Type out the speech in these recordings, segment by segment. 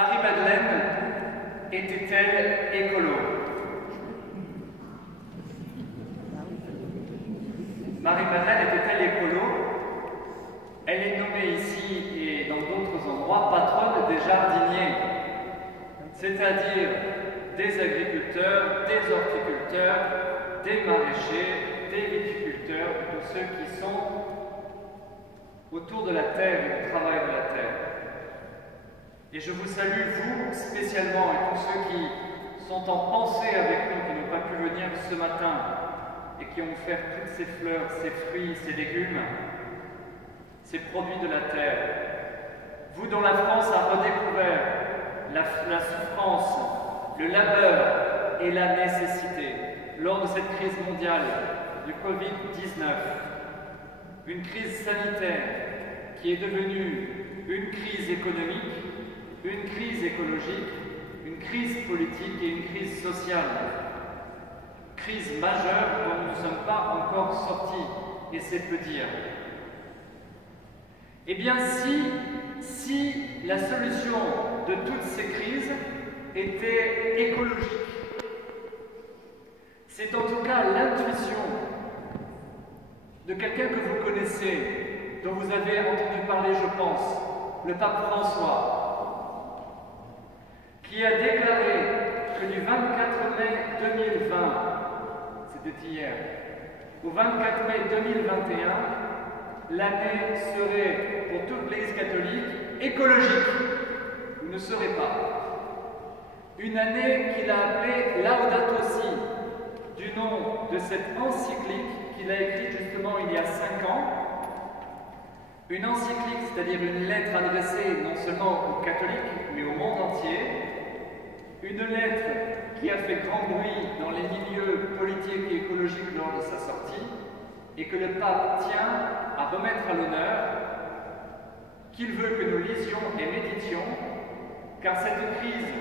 Marie-Madeleine était-elle écolo? Marie-Madeleine était-elle écolo? Elle est nommée ici et dans d'autres endroits patronne des jardiniers, c'est-à-dire des agriculteurs, des horticulteurs, des maraîchers, des viticulteurs, tous ceux qui sont autour de la terre et du travail de la terre. Et je vous salue, vous spécialement, et tous ceux qui sont en pensée avec nous, qui n'ont pas pu venir ce matin et qui ont offert toutes ces fleurs, ces fruits, ces légumes, ces produits de la terre. Vous dont la France a redécouvert la souffrance, le labeur et la nécessité lors de cette crise mondiale du Covid-19, une crise sanitaire qui est devenue une crise économique, une crise écologique, une crise politique et une crise sociale. Crise majeure dont nous ne sommes pas encore sortis, et c'est peu dire. Eh bien, si la solution de toutes ces crises était écologique, c'est en tout cas l'intuition de quelqu'un que vous connaissez, dont vous avez entendu parler, je pense, le pape François, qui a déclaré que du 24 mai 2020, c'était hier, au 24 mai 2021, l'année serait, pour toute l'Église catholique, écologique. Vous ne serez pas. Une année qu'il a appelée Laudato Si, du nom de cette encyclique qu'il a écrite justement il y a 5 ans. Une encyclique, c'est-à-dire une lettre adressée non seulement aux catholiques, mais au monde entier. Une lettre qui a fait grand bruit dans les milieux politiques et écologiques lors de sa sortie, et que le pape tient à remettre à l'honneur, qu'il veut que nous lisions et méditions, car cette crise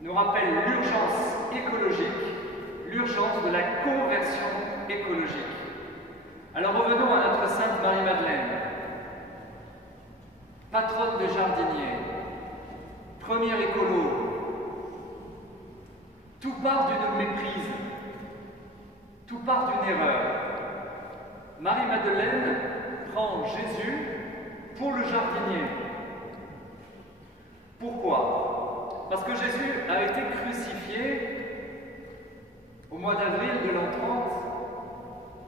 nous rappelle l'urgence écologique, l'urgence de la conversion écologique. Alors revenons à notre Sainte Marie-Madeleine, patronne de jardiniers, première écolo. Tout part d'une méprise, tout part d'une erreur. Marie-Madeleine prend Jésus pour le jardinier. Pourquoi? Parce que Jésus a été crucifié au mois d'avril de l'an 30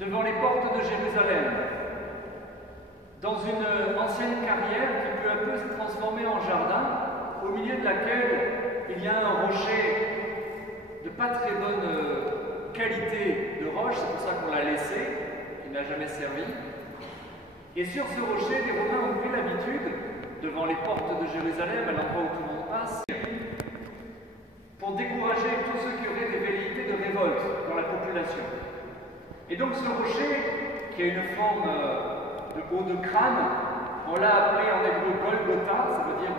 devant les portes de Jérusalem, dans une ancienne carrière qui peu à peu s'est transformée en jardin, au milieu de laquelle il y a un rocher de pas très bonne qualité de roche, c'est pour ça qu'on l'a laissé, qui n'a jamais servi. Et sur ce rocher, les Romains ont pris l'habitude, devant les portes de Jérusalem, à l'endroit où tout le monde passe, pour décourager tous ceux qui auraient des velléités de révolte dans la population. Et donc ce rocher, qui a une forme de haut de crâne, on l'a appelé en hébreu Golgotha, ça veut dire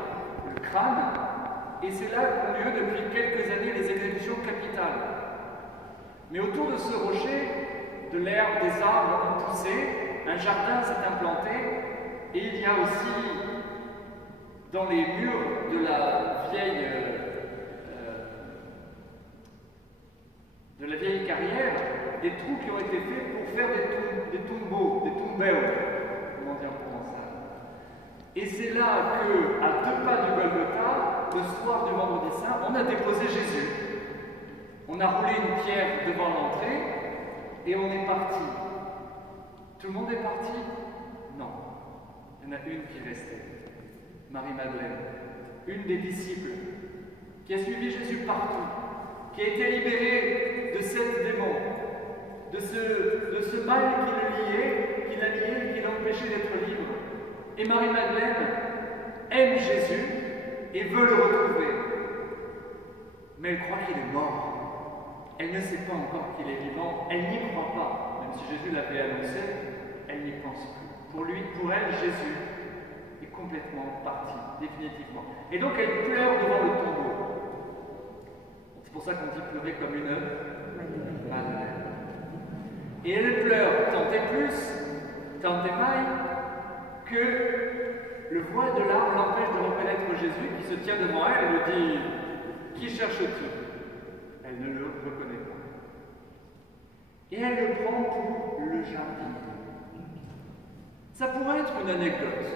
le crâne, et c'est là qu'ont lieu depuis quelques années les exécutions capitales. Mais autour de ce rocher, de l'herbe, des arbres ont poussé, un jardin s'est implanté, et il y a aussi, dans les murs de la vieille carrière, des trous qui ont été faits pour faire des tombeaux, des tumbeo, comment dire en provençal. Et c'est là qu'à 2 pas du Golgotha, le soir du Vendredi Saint, on a déposé Jésus. On a roulé une pierre devant l'entrée et on est parti. Tout le monde est parti? Non. Il y en a une qui est restée. Marie-Madeleine, une des disciples, qui a suivi Jésus partout, qui a été libérée de 7 démons, de ce mal qui l'a lié, qui l'empêchait d'être libre. Et Marie-Madeleine aime Jésus et veut le retrouver. Mais elle croit qu'il est mort. Elle ne sait pas encore qu'il est vivant. Elle n'y croit pas. Même si Jésus l'avait annoncé, elle n'y pense plus. Pour elle, Jésus est complètement parti, définitivement. Et donc elle pleure devant le tombeau. C'est pour ça qu'on dit pleurer comme une Madeleine. Et elle pleure tant et plus, tant et maille, que le voile de l'arbre l'empêche de reconnaître Jésus qui se tient tient devant elle et lui dit « Qui cherches-tu » Elle ne le reconnaît pas. Et elle le prend pour le jardinier. Ça pourrait être une anecdote,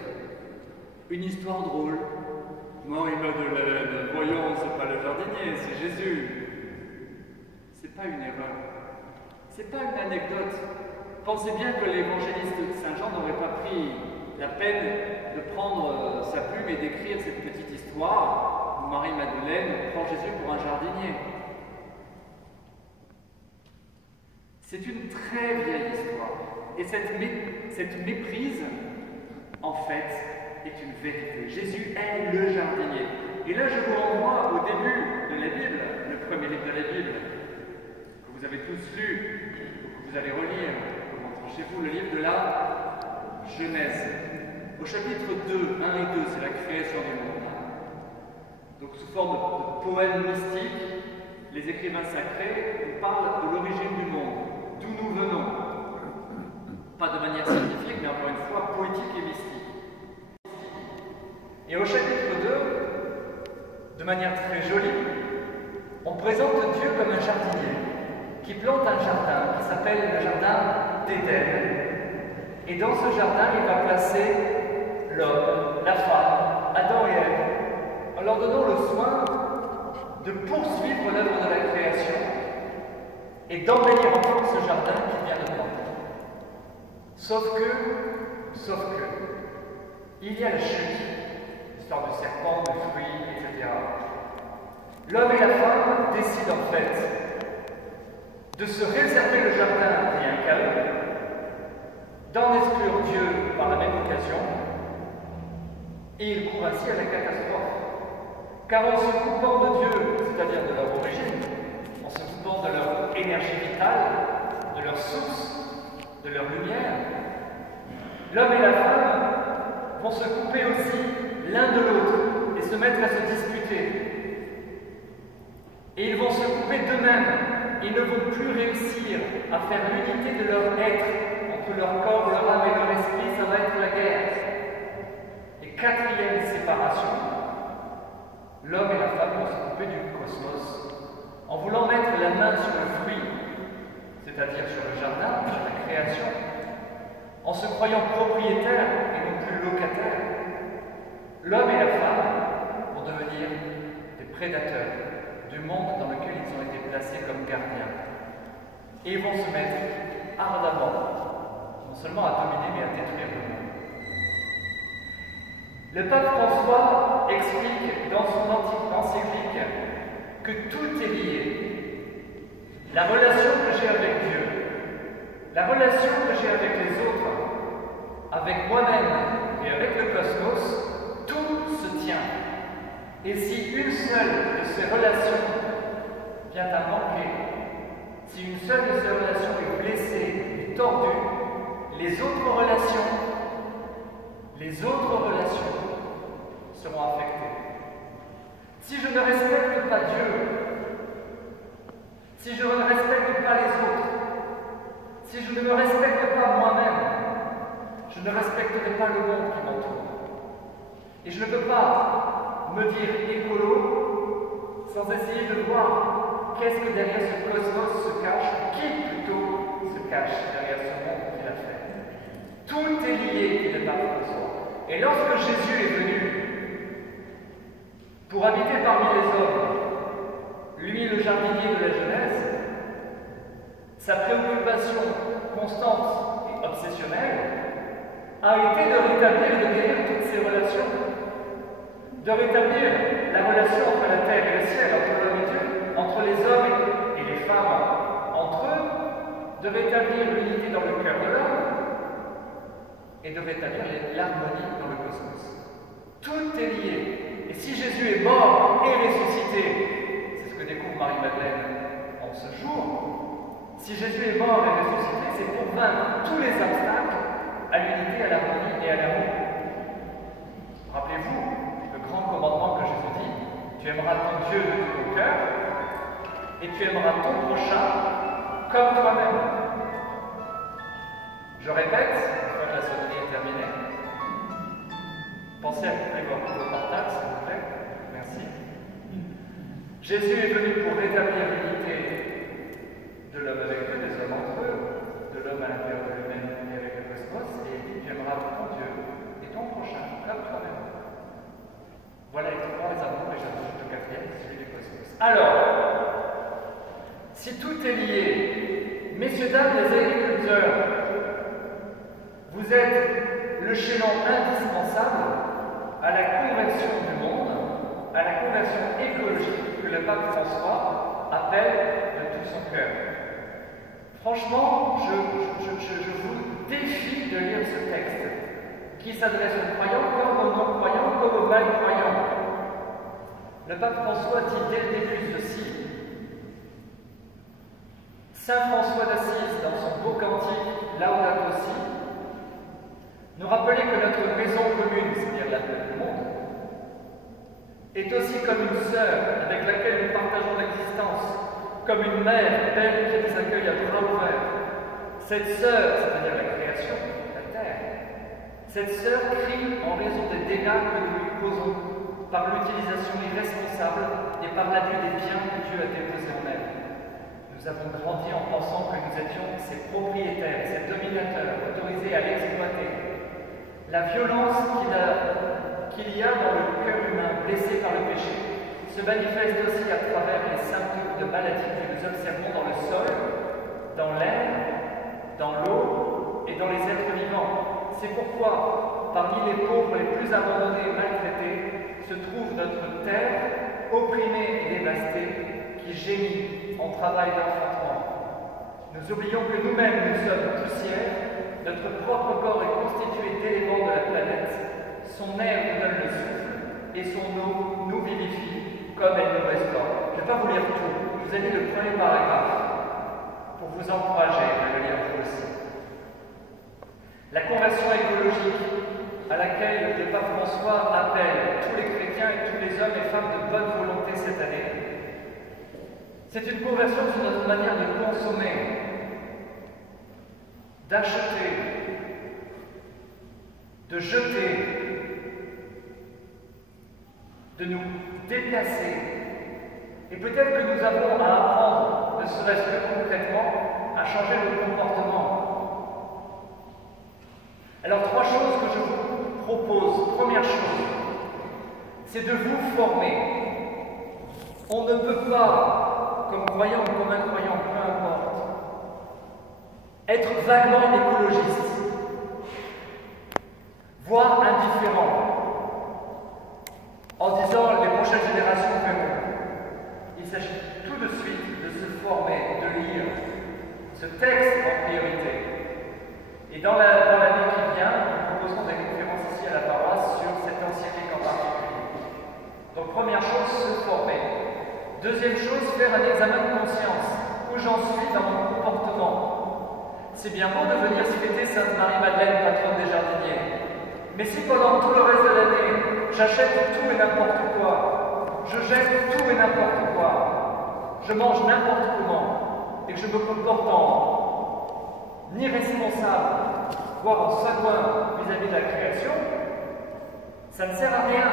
une histoire drôle. Marie-Madeleine, voyons, c'est pas le jardinier, c'est Jésus. C'est pas une erreur. C'est pas une anecdote. Pensez bien que l'évangéliste Saint Jean n'aurait pas pris la peine de prendre sa plume et d'écrire cette petite histoire où Marie-Madeleine prend Jésus pour un jardinier. C'est une très vieille histoire. Et cette méprise, en fait, est une vérité. Jésus est le jardinier. Et là, je vous renvoie au début de la Bible, le premier livre de la Bible, que vous avez tous lu, ou que vous allez relire, en rentrant chez vous, le livre de la Genèse. Au chapitre 2, 1 et 2, c'est la création du monde. Donc, sous forme de poème mystique, les écrivains sacrés nous parlent de l'origine du monde, d'où nous venons. Pas de manière scientifique, mais encore une fois, poétique et mystique. Et au chapitre 2, de manière très jolie, on présente Dieu comme un jardinier qui plante un jardin qui s'appelle le jardin d'Éden. Et dans ce jardin, il va placer l'homme, la femme, Adam et Ève, en leur donnant le soin de poursuivre l'œuvre de la création et d'embellir encore ce jardin qu'il vient de planter. Sauf que, il y a la chute, l'histoire du serpent, du fruit, etc. L'homme et la femme décident en fait de se réserver le jardin rien qu'à eux, d'en exclure Dieu par la même occasion, et ils courent ainsi à la catastrophe. Car en se coupant de Dieu, c'est-à-dire de leur origine, en se coupant de leur énergie vitale, de leur source, de leur lumière, l'homme et la femme vont se couper aussi l'un de l'autre et se mettre à se disputer. Et ils vont se couper d'eux-mêmes. Ils ne vont plus réussir à faire l'unité de leur être entre leur corps, leur âme et leur esprit. Ça va être la guerre. Et quatrième séparation, l'homme et la femme vont se couper du cosmos en voulant mettre la main sur le fruit, c'est-à-dire sur le jardin, sur la création, en se croyant propriétaires et non plus locataires. L'homme et la femme vont devenir des prédateurs du monde dans lequel ils ont été placés comme gardiens. Et ils vont se mettre ardemment, non seulement à dominer, mais à détruire le monde. Le pape François explique dans son encyclique que tout est lié. La relation que j'ai avec Dieu, la relation que j'ai avec les autres, avec moi-même et avec le cosmos, tout se tient. Et si une seule de ces relations vient à manquer, si une seule de ces relations est blessée, est tordue, les autres relations seront affectées. Si je ne respecte pas Dieu, si je ne respecte pas les autres, si je ne me respecte pas moi-même, je ne respecterai pas le monde qui m'entoure. Et je ne peux pas me dire écolo sans essayer de voir qu'est-ce que derrière ce cosmos se cache, qui plutôt se cache derrière ce monde qu'il a fait. Tout est lié, dit le pape François. Et lorsque Jésus est venu pour habiter parmi les hommes, lui le jardinier de la Genèse, sa préoccupation constante et obsessionnelle a été de rétablir et de guérir toutes ces relations, de rétablir la relation entre la terre et le ciel, entre l'homme et Dieu, entre les hommes et les femmes entre eux, de rétablir l'unité dans le cœur de l'homme et de rétablir l'harmonie dans le cosmos. Tout est lié. Et si Jésus est mort et ressuscité, c'est ce que découvre Marie-Madeleine en ce jour, si Jésus est mort et ressuscité, c'est pour vaincre tous les obstacles à l'unité, à l'harmonie et à l'amour. Rappelez-vous le grand commandement que Jésus dit, tu aimeras ton Dieu de tout ton cœur et tu aimeras ton prochain comme toi-même. Je répète, une fois que la sonnerie est terminée, pensez à couper vos portables, s'il vous plaît. Merci. Jésus est venu pour rétablir l'unité de l'homme avec Dieu, des hommes entre eux, de l'homme à l'intérieur de lui-même et avec le cosmos, et il dit: tu aimeras ton Dieu et ton prochain comme toi-même. Voilà les trois amours, et j'ajoute le quatrième, celui du cosmos. Alors, si tout est lié, messieurs, dames, les agriculteurs, vous êtes le chaînon indispensable à la conversion du monde, à la conversion écologique que le pape François appelle de tout son cœur. Franchement, je vous défie de lire ce texte qui s'adresse aux croyants comme aux non-croyants, comme aux mal-croyants. Le pape François dit dès le début ceci. Saint François d'Assise, dans son beau cantique Laudato Si, nous rappelait que notre maison commune, c'est-à-dire la du monde, est aussi comme une sœur avec laquelle nous partageons l'existence, comme une mère belle qui nous accueille à bras ouverts. Cette sœur, c'est-à-dire la création, la terre, cette sœur crie en raison des dégâts que nous lui causons par l'utilisation irresponsable et par l'abus des biens que Dieu a déposés en elle. Nous avons grandi en pensant que nous étions ses propriétaires, ses dominateurs, autorisés à l'exploiter. La violence qu'il y a dans le cœur humain blessé par le péché se manifeste aussi à travers les symptômes de maladie que nous observons dans le sol, dans l'air, dans l'eau et dans les êtres vivants. C'est pourquoi, parmi les pauvres les plus abandonnés et maltraités, se trouve notre terre, opprimée et dévastée, qui gémit en travail d'enfantement. Nous oublions que nous-mêmes, nous sommes poussière, notre propre corps est constitué d'éléments de la planète, son air nous donne le souffle, et son eau nous vivifie, comme elle nous restaure. Je ne vais pas vous lire tout, je vous ai mis le premier paragraphe, pour vous encourager à le lire vous aussi. La conversion écologique à laquelle le pape François appelle tous les chrétiens et tous les hommes et femmes de bonne volonté cette année, c'est une conversion sur notre manière de consommer, d'acheter, de jeter, de nous déplacer. Et peut-être que nous avons à apprendre, ne serait-ce que concrètement, à changer nos comportements. Alors, trois choses que je vous propose. Première chose, c'est de vous former. On ne peut pas, comme croyant ou comme incroyant, peu importe, être vaguement écologiste, voire indifférent, en disant les prochaines générations verront. Il s'agit tout de suite de se former, de lire ce texte en priorité. Et dans l'année qui vient, nous proposons des conférences ici à la paroisse sur cette encyclique en particulier. Donc première chose, se former. Deuxième chose, faire un examen de conscience. Où j'en suis dans mon comportement. C'est bien beau de venir fêter Sainte Marie-Madeleine, patronne des jardiniers. Mais si pendant tout le reste de l'année, j'achète tout et n'importe quoi, je jette tout et n'importe quoi, je mange n'importe comment, et que je me comporte en irresponsable, voire en sagouin vis-à-vis de la création, ça ne sert à rien.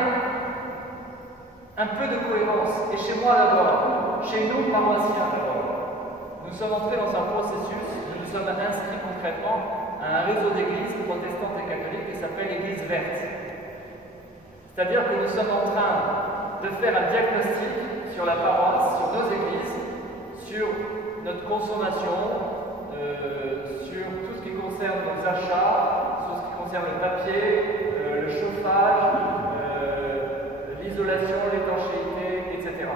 Un peu de cohérence, et chez moi d'abord, chez nous paroissiens d'abord. Nous sommes entrés dans un processus, nous nous sommes inscrits concrètement à un réseau d'églises protestantes et catholiques qui s'appelle l'Église verte. C'est-à-dire que nous sommes en train de faire un diagnostic sur la paroisse, sur nos églises, sur notre consommation, sur tout ce qui concerne nos achats, sur ce qui concerne le papier, le chauffage, l'isolation, l'étanchéité, etc.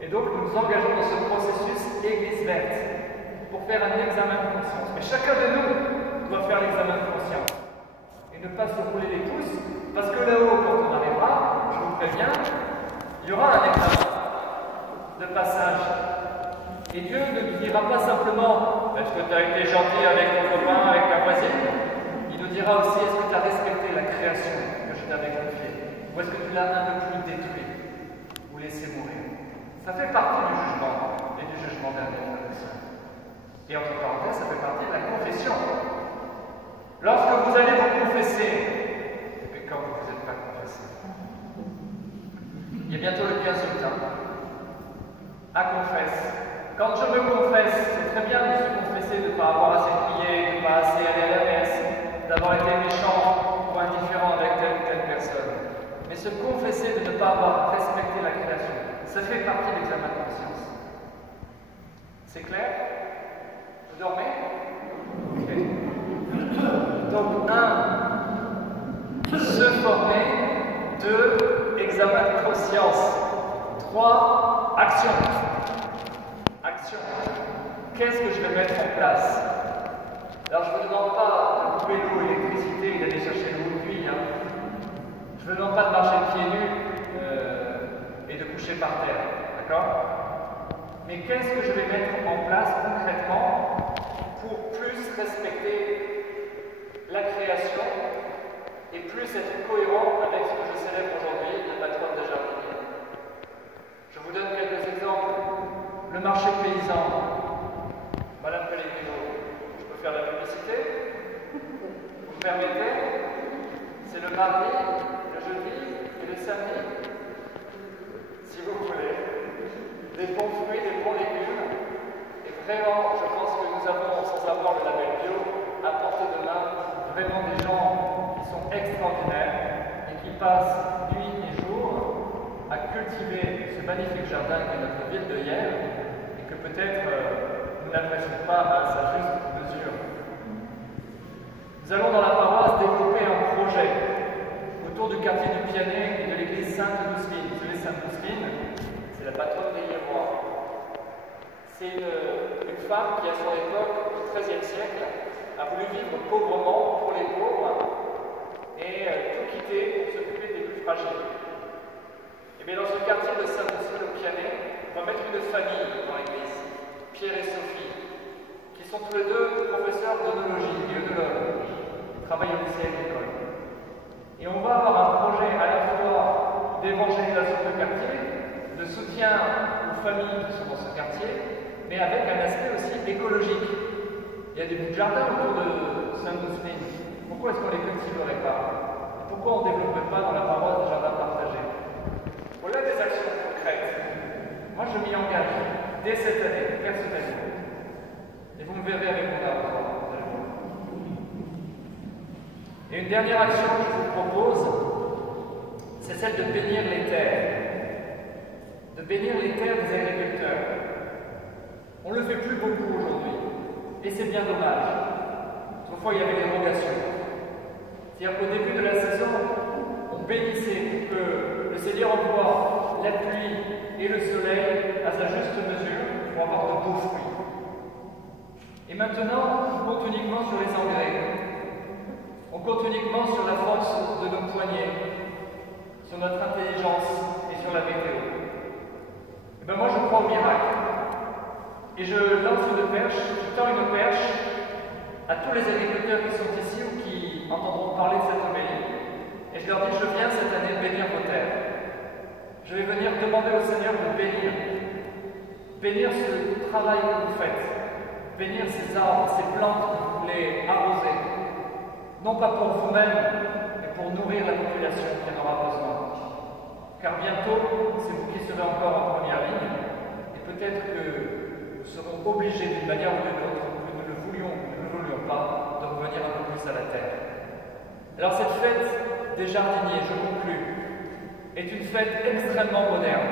Et donc nous nous engageons dans ce processus Église verte pour faire un examen de conscience. Mais chacun de nous doit faire l'examen de conscience et ne pas se rouler les pouces, parce que là-haut, quand on arrivera, je vous préviens, il y aura un examen de passage. Et Dieu ne nous dira pas simplement « Est-ce que tu as été gentil avec ton copain, avec ta voisine ?» Il nous dira aussi « Est-ce que tu as respecté la création que je t'avais confiée? Ou est-ce que tu l'as un peu plus détruite ou laissé mourir ?» Ça fait partie du jugement et du jugement dernier. Et entre parenthèses, ça fait partie de la confession. Lorsque vous allez vous confesser, et quand vous ne vous êtes pas confessé, il y a bientôt le 15 août. à confesse. Quand je me confesse, c'est très bien de se confesser, de ne pas avoir assez prié, de ne pas assez aller à la messe, d'avoir été méchant ou indifférent avec telle ou telle personne. Mais se confesser de ne pas avoir respecté la création, ça fait partie de l'examen de conscience. C'est clair? Vous dormez? Ok. Donc, 1, se former. 2, examen de conscience. 3, action. Action. Qu'est-ce que je vais mettre en place? Alors, je ne vous demande pas de couper l'eau et l'électricité et d'aller chercher l'eau de puits. Je ne vous demande pas de marcher pieds nus et de coucher par terre. D'accord? Mais qu'est-ce que je vais mettre en place concrètement pour plus respecter la création et plus être cohérent avec ce que je célèbre aujourd'hui, la patronne des jardiniers? Je vous donne quelques exemples. Le marché paysan. Madame Pellegrino, je peux faire la publicité? Vous me permettez? C'est le mardi, le jeudi et le samedi. Si vous voulez. Des bons fruits, des bons légumes. Et vraiment, je pense que nous avons, sans avoir le label bio, à portée de main, vraiment des gens qui sont extraordinaires et qui passent nuit et jour à cultiver ce magnifique jardin qui est notre ville de Yères et que peut-être nous n'apprécions pas à sa juste mesure. Nous allons dans la paroisse développer un projet autour du quartier du Pianet et de l'église Sainte-Mousseline. Vous savez, Sainte-Mousseline, c'est la patronne des Yérois. C'est une femme qui, à son époque, au XIIIe siècle, a voulu vivre pauvrement pour les pauvres et tout quitter pour s'occuper des plus fragiles. Et bien dans ce quartier de Saint-Mousseline au Pianet, on va mettre une famille dans l'église, Pierre et Sophie, qui sont tous les deux professeurs d'onologie et œnologues, qui travaillent au lycée agricole. Et on va avoir un projet à la fois d'évangélisation de quartier, de soutien aux familles qui sont dans ce quartier, mais avec un aspect aussi écologique. Il y a des bouts de jardin autour de Sainte-Mousseline. Pourquoi est-ce qu'on ne les cultiverait pas? Pourquoi on ne développerait pas dans la paroisse des jardins partagés? Voilà des actions concrètes. Moi, je m'y engage dès cette année, personnellement. Et vous me verrez avec mon argent. Et une dernière action que je vous propose, c'est celle de bénir les terres. De bénir les terres des agriculteurs. On ne le fait plus beaucoup aujourd'hui. Et c'est bien dommage. Autrefois, il y avait des dérogations. C'est-à-dire qu'au début de la saison, on bénissait pour que le Seigneur envoie la pluie et le soleil à sa juste mesure pour avoir de beaux fruits. Et maintenant, on compte uniquement sur les engrais. On compte uniquement sur la force de nos poignets, sur notre intelligence et sur la météo. Et bien moi, je crois au miracle. Et je lance une perche, je tends une perche à tous les agriculteurs qui sont ici ou qui entendront parler de cette homélie. Et je leur dis, je viens cette année bénir vos terres. Je vais venir demander au Seigneur de bénir ce travail que vous faites, bénir ces arbres, ces plantes que vous voulez arroser, non pas pour vous-même, mais pour nourrir la population qui en aura besoin. Car bientôt, c'est vous qui serez encore en première ligne, et peut-être que nous serons obligés d'une manière ou d'une autre, que nous le voulions ou que nous ne le voulions pas, de revenir un peu plus à la terre. Alors cette fête des jardiniers, je conclus, est une fête extrêmement moderne.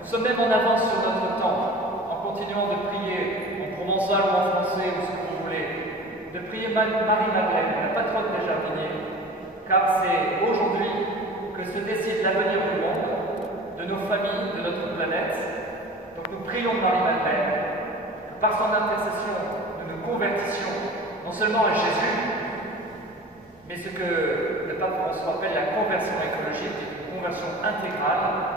Nous sommes même en avance sur notre temps, en continuant de prier en provençal ou en français ou ce que vous voulez, de prier Marie-Madeleine, la patronne des jardiniers, car c'est aujourd'hui que se décide l'avenir du monde, de nos familles, de notre planète. Donc nous prions Marie-Madeleine, que par son intercession, nous nous convertissions non seulement à Jésus, mais ce que le pape François appelle la conversion écologique, qui est une conversion intégrale,